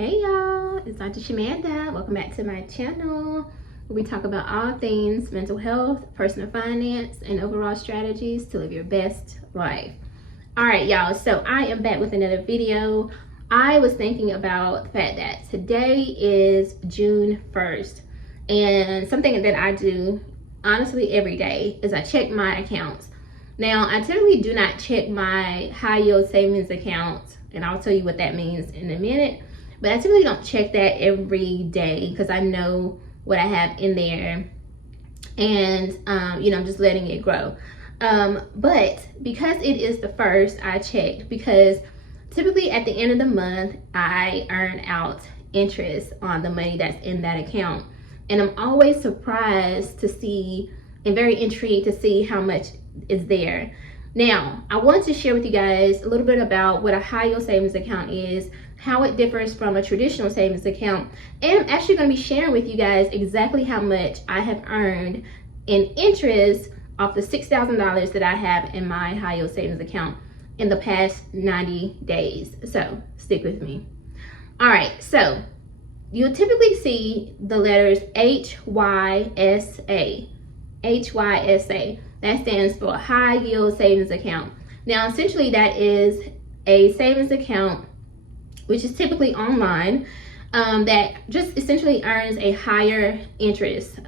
Hey y'all, it's Auntie Shamanda. Welcome back to my channel where we talk about all things mental health, personal finance, and overall strategies to live your best life. All right, y'all, so I am back with another video. I was thinking about the fact that today is June 1st, and something that I do honestly every day is I check my accounts. Now, I typically do not check my high yield savings account, and I'll tell you what that means in a minute. But I typically don't check that every day because I know what I have in there, and I'm just letting it grow. But because it is the first, I checked because typically at the end of the month, I earn out interest on the money that's in that account. And I'm always surprised to see and very intrigued to see how much is there. Now, I want to share with you guys a little bit about what a high yield savings account is, how it differs from a traditional savings account, and I'm actually going to be sharing with you guys exactly how much I have earned in interest off the $6,000 that I have in my high yield savings account in the past 90 days. So stick with me. All right, so you'll typically see the letters HYSA. HYSA. That stands for High Yield Savings Account. Now, essentially, that is a savings account which is typically online, that just essentially earns a higher interest,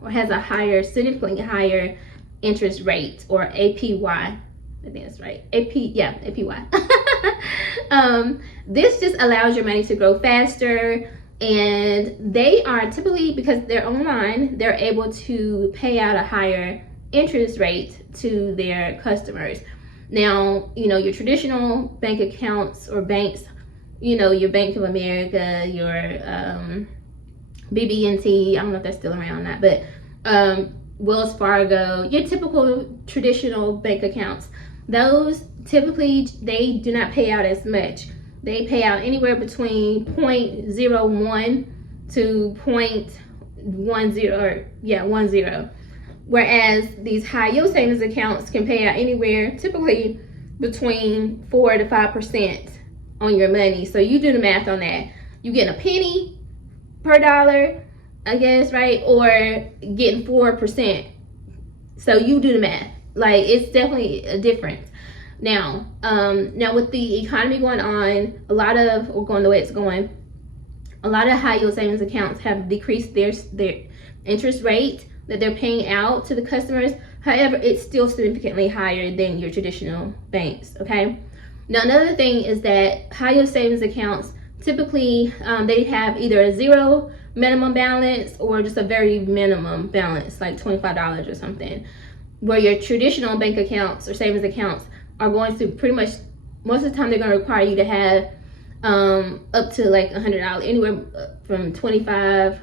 or has a higher, significantly higher interest rate, or APY. I think that's right. APY. This just allows your money to grow faster, and they are typically, because they're online, they're able to pay out a higher interest rate to their customers. Now, your traditional bank accounts or banks, your Bank of America, your BB&T, I don't know if that's still around or not, but Wells Fargo, your typical traditional bank accounts, those typically, they do not pay out as much. They pay out anywhere between 0.01 to 0.10, whereas these high yield savings accounts can pay out anywhere typically between 4 to 5% on your money. So you do the math on that. You getting a penny per dollar, I guess, right? Or getting 4%. So you do the math. Like, it's definitely a difference. Now with the economy going on, going the way it's going, a lot of high yield savings accounts have decreased their interest rate that they're paying out to the customers. However, it's still significantly higher than your traditional banks, okay? Now, another thing is that high yield savings accounts, typically they have either a zero minimum balance or just a very minimum balance, like $25 or something, where your traditional bank accounts or savings accounts are going to pretty much, most of the time, they're going to require you to have up to like $100, anywhere from anywhere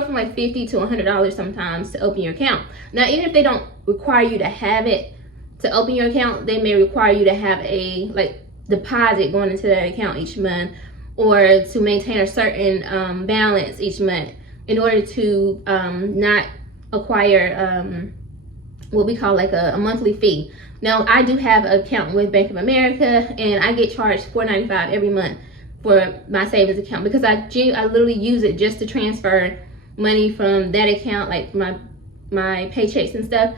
from like $50 to $100 sometimes to open your account. Now, even if they don't require you to have it to open your account, they may require you to have a deposit going into that account each month, or to maintain a certain balance each month in order to not acquire what we call like a monthly fee. Now, I do have an account with Bank of America, and I get charged $4.95 every month for my savings account because I literally use it just to transfer money from that account, like my paychecks and stuff,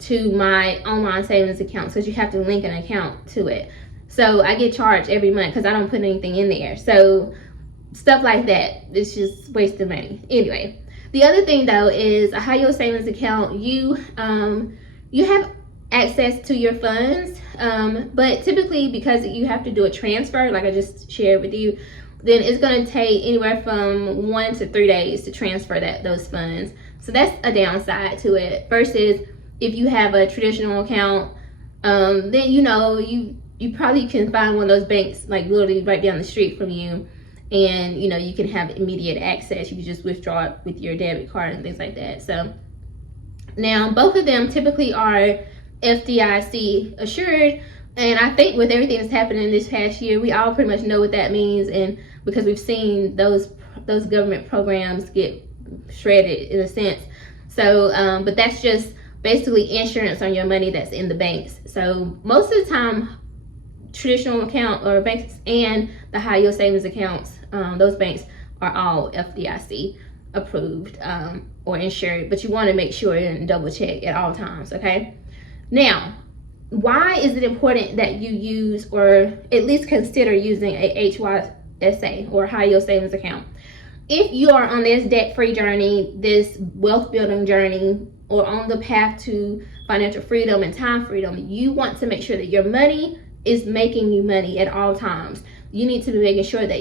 to my online savings account, so you have to link an account to it. So I get charged every month because I don't put anything in there. So stuff like that, it's just wasted money. Anyway, the other thing though is a high yield savings account, you have access to your funds, but typically, because you have to do a transfer, like I just shared with you, then it's going to take anywhere from 1 to 3 days to transfer those funds. So that's a downside to it, versus if you have a traditional account, then you probably can find one of those banks like literally right down the street from you, and you can have immediate access. You can just withdraw it with your debit card and things like that. So now both of them typically are FDIC assured, and I think with everything that's happening this past year, we all pretty much know what that means, and because we've seen those government programs get shredded in a sense. So but that's just basically insurance on your money that's in the banks. So most of the time, traditional account or banks and the high yield savings accounts, those banks are all FDIC approved or insured, but you want to make sure and double check at all times. Okay, now why is it important that you use or at least consider using a HYSA or high yield savings account? If you are on this debt-free journey, this wealth building journey, or on the path to financial freedom and time freedom, you want to make sure that your money is making you money at all times. You need to be making sure that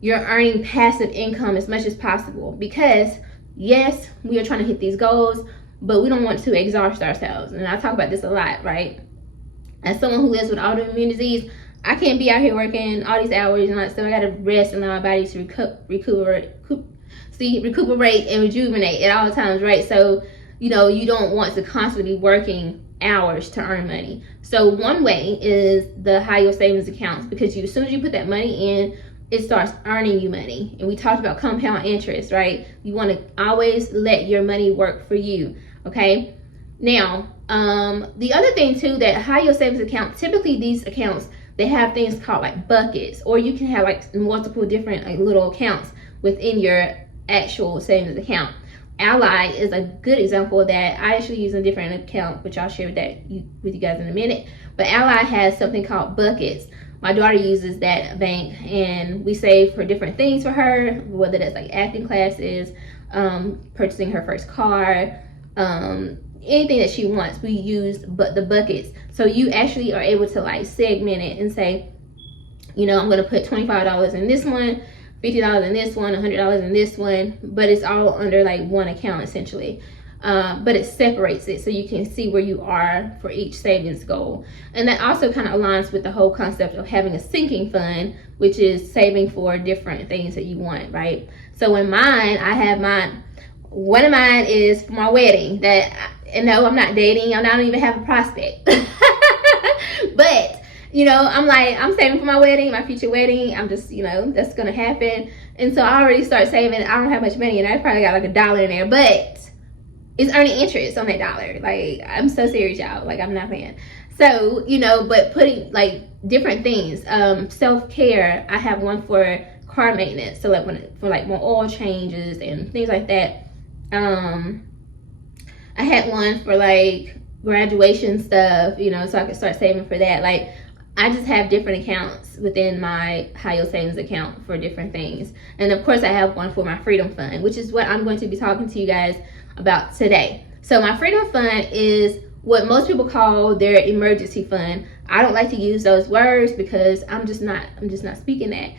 you're earning passive income as much as possible, because yes, we are trying to hit these goals, but we don't want to exhaust ourselves. And I talk about this a lot, right? As someone who lives with autoimmune disease, I can't be out here working all these hours and still I gotta rest and allow my body to recuperate and rejuvenate at all times, right? So, you don't want to constantly be working hours to earn money. So one way is the high yield savings accounts, because as soon as you put that money in, it starts earning you money. And we talked about compound interest, right? You want to always let your money work for you, okay? Now, the other thing too, that high yield savings account, typically these accounts, they have things called like buckets, or you can have like multiple different like little accounts within your actual savings account. Ally is a good example of that. I actually use a different account, which I'll share with you guys in a minute. But Ally has something called buckets. My daughter uses that bank, and we save for different things for her, whether that's like acting classes, purchasing her first car, anything that she wants. We use the buckets. So you actually are able to like segment it and say, I'm going to put $25 in this one, $50 in this one, $100 in this one, but it's all under like one account essentially. But it separates it so you can see where you are for each savings goal. And that also kind of aligns with the whole concept of having a sinking fund, which is saving for different things that you want, right? So in mine, I have one of mine is for my wedding, and no, I'm not dating, I don't even have a prospect. But I'm saving for my wedding, my future wedding. I'm just, that's gonna happen. And so I already start saving. I don't have much money, and I probably got like $1 in there, but it's earning interest on that $1. Like, I'm so serious, y'all. Like, I'm not paying. So, but putting like different things, self-care. I have one for car maintenance, so like for like more oil changes and things like that. I had one for like graduation stuff, so I could start saving for that. Like, I just have different accounts within my high yield savings account for different things. And of course I have one for my freedom fund, which is what I'm going to be talking to you guys about today. So my freedom fund is what most people call their emergency fund. I don't like to use those words because I'm just not speaking that.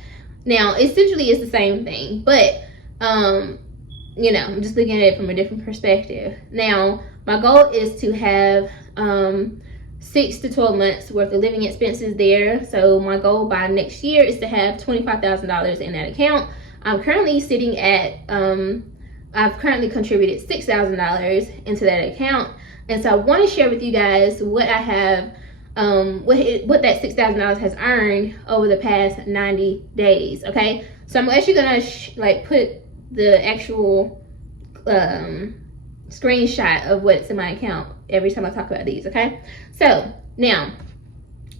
Now, essentially it's the same thing, but I'm just looking at it from a different perspective. Now, my goal is to have 6 to 12 months worth of living expenses there. So my goal by next year is to have $25,000 in that account. I'm currently sitting at I've currently contributed $6,000 into that account, and so I want to share with you guys what I have, what that $6,000 has earned over the past 90 days. Okay, so I'm actually gonna put the actual screenshot of what's in my account every time I talk about these. Okay, so now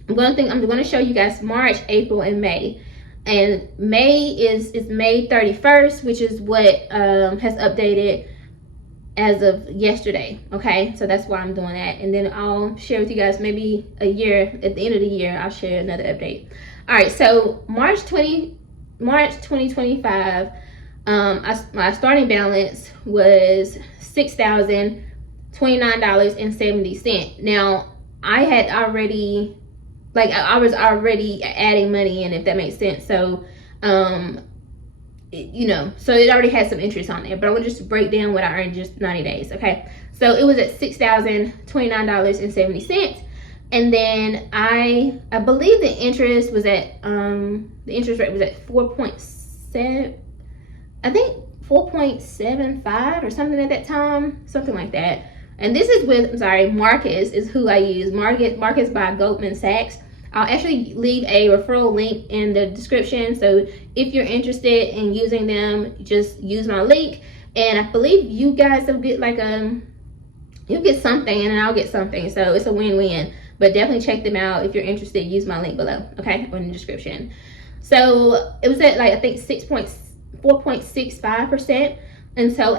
I'm going to show you guys March, April, and May. And May is May 31st, which is what has updated as of yesterday. Okay, so that's why I'm doing that, and then I'll share with you guys maybe a year at the end of the year. I'll share another update. All right, so March 2025, my starting balance was $6,029.70. Now I had already, I was already adding money in, if that makes sense. So, so it already had some interest on there, but I'm gonna just break down what I earned just 90 days. Okay, so it was at $6,029.70, and then I believe the interest was at the interest rate was at 4.7, I think 4.75 or something at that time, something like that. And this is with, Marcus is who I use. Marcus by Goldman Sachs. I'll actually leave a referral link in the description. So if you're interested in using them, just use my link. And I believe you guys will get you'll get something and I'll get something. So it's a win-win. but definitely check them out. If you're interested, use my link below, okay, in the description. So it was at like, I think 4.65%. And so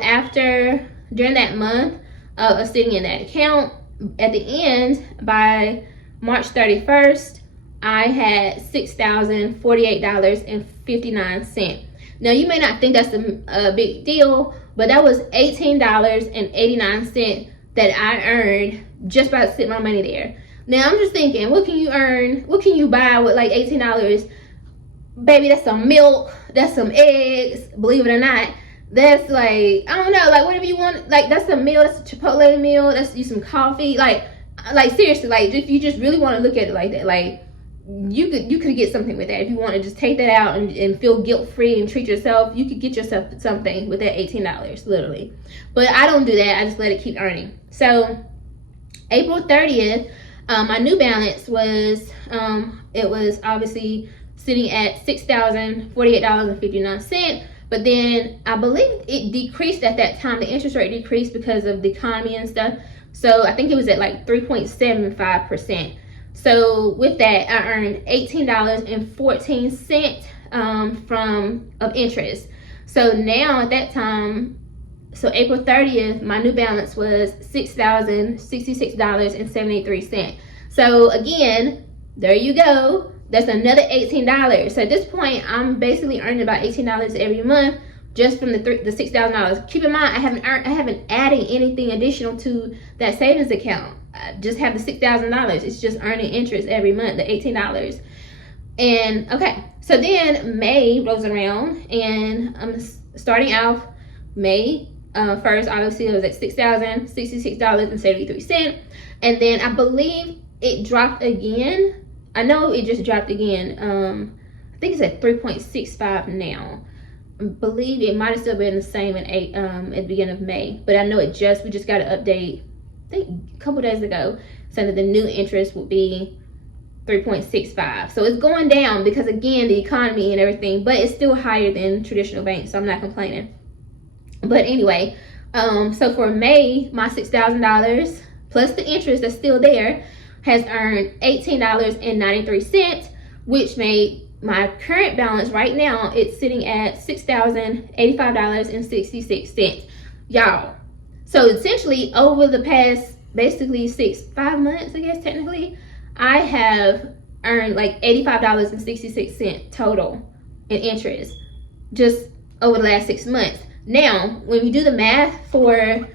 during that month of sitting in that account, at the end, by March 31st, I had $6,048.59. Now, you may not think that's a big deal, but that was $18.89 that I earned just by sitting my money there. Now, I'm just thinking, what can you buy with like $18? Baby, that's some milk, that's some eggs, believe it or not. That's like, I don't know, like whatever you want, like that's a meal, that's a Chipotle meal, that's you some coffee, like seriously, like if you just really want to look at it like that, like you could get something with that. If you want to just take that out and feel guilt-free and treat yourself, you could get yourself something with that $18, literally. But I don't do that, I just let it keep earning. So April 30th, my new balance was, it was obviously sitting at $6,048.59. But then I believe it decreased at that time. The interest rate decreased because of the economy and stuff. So I think it was at like 3.75%. So with that, I earned $18.14 of interest. So now at that time, so April 30th, my new balance was $6,066.73. So again, there you go. That's another $18. So at this point, I'm basically earning about $18 every month just from the $6,000. Keep in mind, I haven't added anything additional to that savings account. I just have the $6,000. It's just earning interest every month, the $18. And okay, so then May rolls around, and I'm starting off May 1st. Obviously, it was at $6,066.73, and then I believe it dropped again. I know it just dropped again. I think it's at 3.65 now. I believe it might have still been the same at the beginning of May, but I know we just got an update, I think a couple days ago, saying that the new interest will be 3.65. So it's going down because, again, the economy and everything, but it's still higher than traditional banks, so I'm not complaining. But anyway, so for May, my $6,000 plus the interest that's still there has earned $18.93, which made my current balance right now, it's sitting at $6,085.66. Y'all, so essentially over the past basically 5 months, I guess technically, I have earned like $85.66 total in interest just over the last 6 months. Now, when you do the math for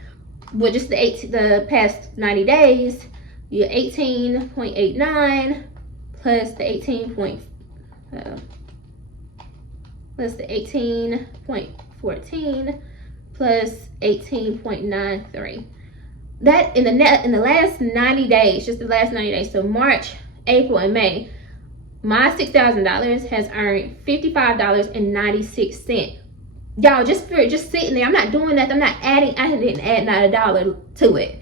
just the past 90 days, you're 18.89 plus the 18.14 plus 18.93. That in the last 90 days, just the last 90 days, so March, April, and May, my $6,000 has earned $55.96. Y'all, just sitting there, I'm not doing nothing. I'm not adding. I didn't add not a dollar to it.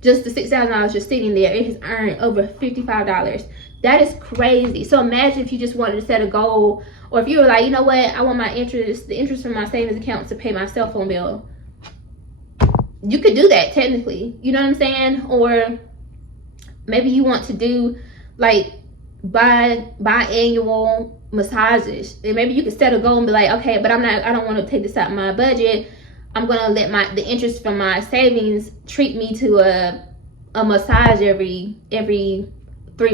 Just the $6,000 just sitting there, it has earned over $55. That is crazy. So imagine if you just wanted to set a goal, or if you were like, you know what, I want the interest from my savings account to pay my cell phone bill. You could do that technically, you know what I'm saying? Or maybe you want to do like biannual massages, and maybe you could set a goal and be like, okay, but I don't want to take this out of my budget. I'm gonna let the interest from my savings treat me to a massage every 3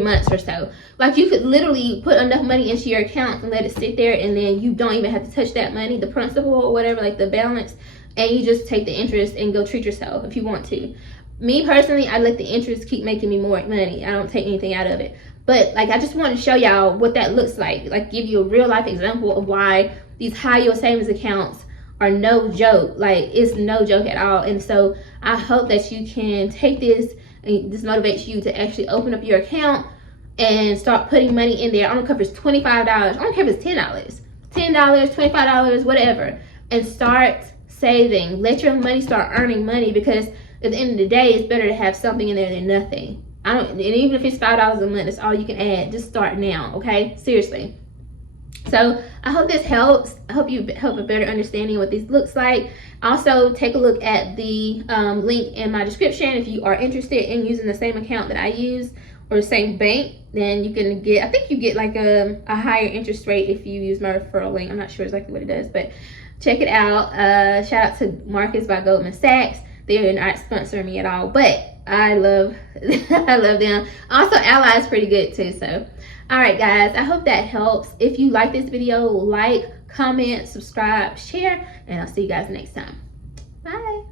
months or so. Like, you could literally put enough money into your account and let it sit there, and then you don't even have to touch that money, the principal or whatever, like the balance, and you just take the interest and go treat yourself if you want to. Me personally, I let the interest keep making me more money. I don't take anything out of it. But like, I just want to show y'all what that looks like give you a real life example of why these high yield savings accounts are no joke. Like, it's no joke at all. And so I hope that you can take this, and this motivates you to actually open up your account and start putting money in there. I don't care if it's $25, I don't care if it's $10, $25, whatever, and start saving. Let your money start earning money, because at the end of the day, it's better to have something in there than nothing. And even if it's $5 a month, that's all you can add. Just start now, okay? Seriously. So I hope this helps. I hope you have a better understanding of what this looks like. Also, take a look at the link in my description if you are interested in using the same account that I use or the same bank, then you can get, I think you get like a higher interest rate if you use my referral link. I'm not sure exactly what it does, but check it out. Shout out to Marcus by Goldman Sachs. They're not sponsoring me at all, but I love I love them. Also, Ally is pretty good too. So all right guys, I hope that helps. If you like this video, like, comment, subscribe, share, and I'll see you guys next time. Bye.